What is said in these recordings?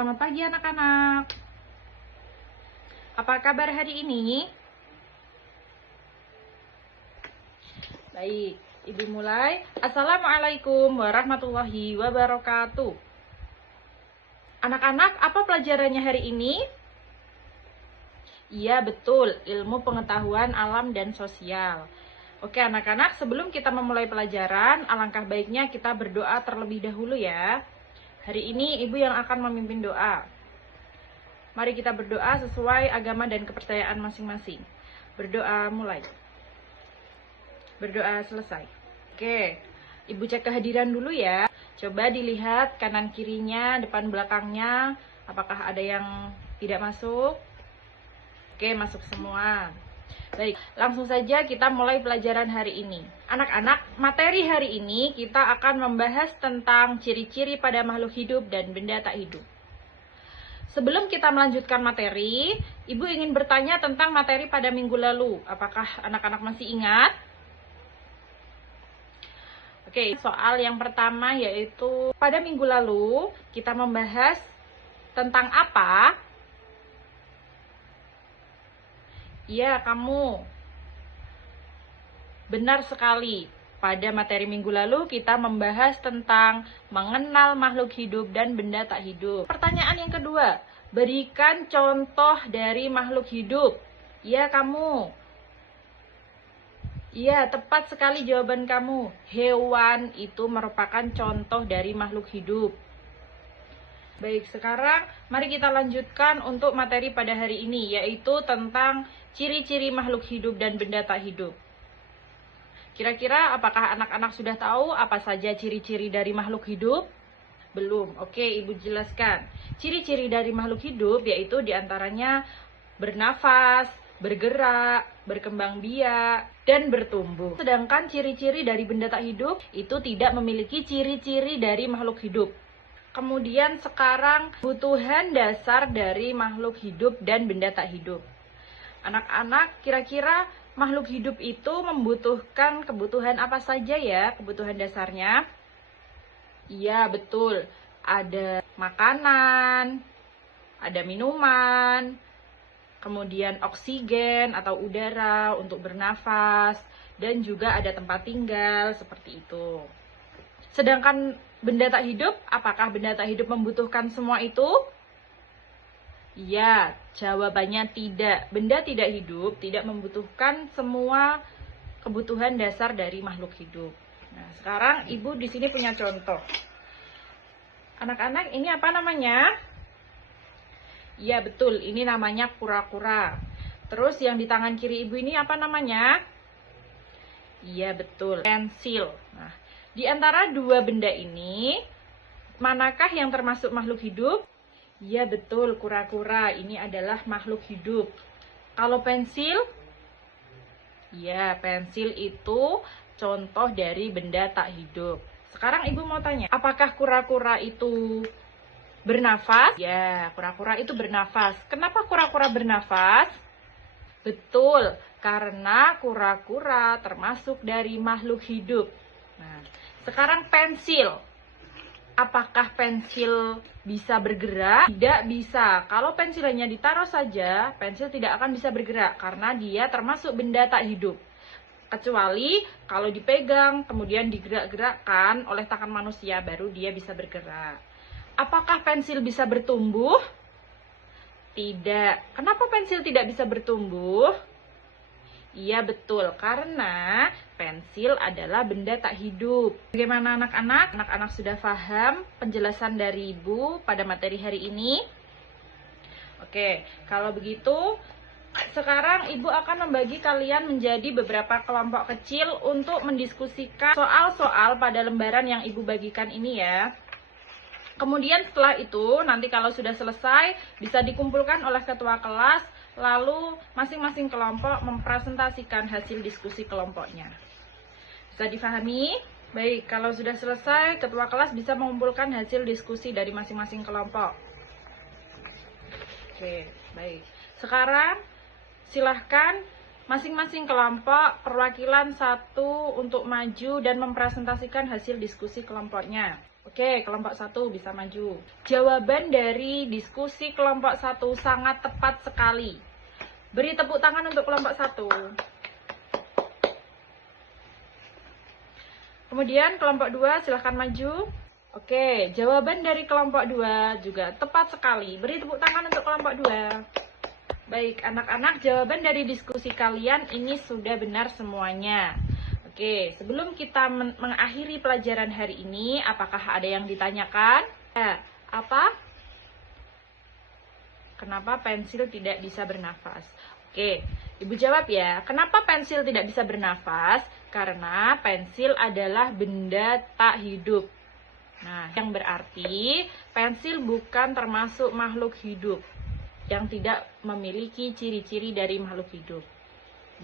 Selamat pagi anak-anak. Apa kabar hari ini? Baik, Ibu mulai. Assalamualaikum warahmatullahi wabarakatuh. Anak-anak, apa pelajarannya hari ini? Iya, betul, ilmu pengetahuan alam dan sosial. Oke anak-anak, sebelum kita memulai pelajaran, alangkah baiknya kita berdoa terlebih dahulu ya. Hari ini Ibu yang akan memimpin doa. Mari kita berdoa sesuai agama dan kepercayaan masing-masing. Berdoa mulai. Berdoa selesai. Oke, Ibu cek kehadiran dulu ya. Coba dilihat kanan kirinya, depan belakangnya. Apakah ada yang tidak masuk? Oke, masuk semua. Baik, langsung saja kita mulai pelajaran hari ini. Anak-anak, materi hari ini kita akan membahas tentang ciri-ciri pada makhluk hidup dan benda tak hidup. Sebelum kita melanjutkan materi, Ibu ingin bertanya tentang materi pada minggu lalu. Apakah anak-anak masih ingat? Oke, soal yang pertama yaitu pada minggu lalu kita membahas tentang apa? Iya, kamu. Benar sekali. Pada materi minggu lalu kita membahas tentang mengenal makhluk hidup dan benda tak hidup. Pertanyaan yang kedua, berikan contoh dari makhluk hidup. Iya, kamu. Iya, tepat sekali jawaban kamu. Hewan itu merupakan contoh dari makhluk hidup. Baik, sekarang mari kita lanjutkan untuk materi pada hari ini, yaitu tentang ciri-ciri makhluk hidup dan benda tak hidup. Kira-kira apakah anak-anak sudah tahu apa saja ciri-ciri dari makhluk hidup? Belum. Oke, Ibu jelaskan. Ciri-ciri dari makhluk hidup yaitu diantaranya bernafas, bergerak, berkembang biak, dan bertumbuh. Sedangkan ciri-ciri dari benda tak hidup itu tidak memiliki ciri-ciri dari makhluk hidup. Kemudian sekarang kebutuhan dasar dari makhluk hidup dan benda tak hidup. Anak-anak, kira-kira makhluk hidup itu membutuhkan kebutuhan apa saja ya, kebutuhan dasarnya? Iya, betul. Ada makanan, ada minuman, kemudian oksigen atau udara untuk bernafas, dan juga ada tempat tinggal, seperti itu. Sedangkan benda tak hidup, apakah benda tak hidup membutuhkan semua itu? Iya, jawabannya tidak. Benda tidak hidup tidak membutuhkan semua kebutuhan dasar dari makhluk hidup. Nah, sekarang Ibu di sini punya contoh. Anak-anak, ini apa namanya? Iya, betul. Ini namanya kura-kura. Terus yang di tangan kiri Ibu ini apa namanya? Iya, betul. Pensil. Nah, di antara dua benda ini, manakah yang termasuk makhluk hidup? Iya, betul. Kura-kura ini adalah makhluk hidup. Kalau pensil? Iya, pensil itu contoh dari benda tak hidup. Sekarang Ibu mau tanya, apakah kura-kura itu bernafas? Ya, kura-kura itu bernafas. Kenapa kura-kura bernafas? Betul, karena kura-kura termasuk dari makhluk hidup. Nah, sekarang pensil. Apakah pensil bisa bergerak? Tidak bisa. Kalau pensilnya ditaruh saja, pensil tidak akan bisa bergerak karena dia termasuk benda tak hidup. Kecuali kalau dipegang, kemudian digerak-gerakkan oleh tangan manusia, baru dia bisa bergerak. Apakah pensil bisa bertumbuh? Tidak. Kenapa pensil tidak bisa bertumbuh? Iya, betul. Karena pensil adalah benda tak hidup. Bagaimana anak-anak? Anak-anak sudah paham penjelasan dari Ibu pada materi hari ini? Oke, kalau begitu sekarang Ibu akan membagi kalian menjadi beberapa kelompok kecil untuk mendiskusikan soal-soal pada lembaran yang Ibu bagikan ini ya. Kemudian setelah itu, nanti kalau sudah selesai, bisa dikumpulkan oleh ketua kelas, lalu masing-masing kelompok mempresentasikan hasil diskusi kelompoknya. Bisa difahami? Baik, kalau sudah selesai, ketua kelas bisa mengumpulkan hasil diskusi dari masing-masing kelompok. Oke, baik. Sekarang, silahkan masing-masing kelompok perwakilan satu untuk maju dan mempresentasikan hasil diskusi kelompoknya. Oke, kelompok 1 bisa maju. Jawaban dari diskusi kelompok 1 sangat tepat sekali. Beri tepuk tangan untuk kelompok 1. Kemudian kelompok 2 silahkan maju. Oke, jawaban dari kelompok 2 juga tepat sekali. Beri tepuk tangan untuk kelompok 2. Baik, anak-anak, jawaban dari diskusi kalian ini sudah benar semuanya. Oke, sebelum kita mengakhiri pelajaran hari ini, apakah ada yang ditanyakan? Apa? Kenapa pensil tidak bisa bernafas? Oke, Ibu jawab ya. Kenapa pensil tidak bisa bernafas? Karena pensil adalah benda tak hidup. Nah, yang berarti pensil bukan termasuk makhluk hidup yang tidak memiliki ciri-ciri dari makhluk hidup.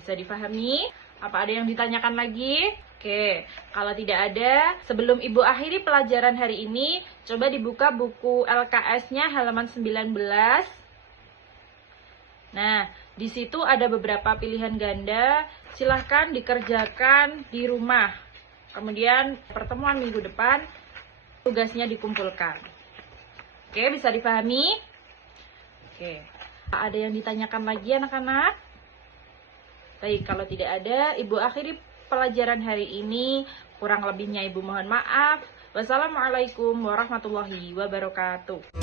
Bisa dipahami? Apa ada yang ditanyakan lagi? Oke, kalau tidak ada, sebelum Ibu akhiri pelajaran hari ini, coba dibuka buku LKS-nya halaman 19. Nah, di situ ada beberapa pilihan ganda, silahkan dikerjakan di rumah. Kemudian pertemuan minggu depan, tugasnya dikumpulkan. Oke, bisa dipahami? Oke, ada yang ditanyakan lagi anak-anak? Baik, kalau tidak ada, Ibu akhiri pelajaran hari ini. Kurang lebihnya Ibu mohon maaf. Wassalamualaikum warahmatullahi wabarakatuh.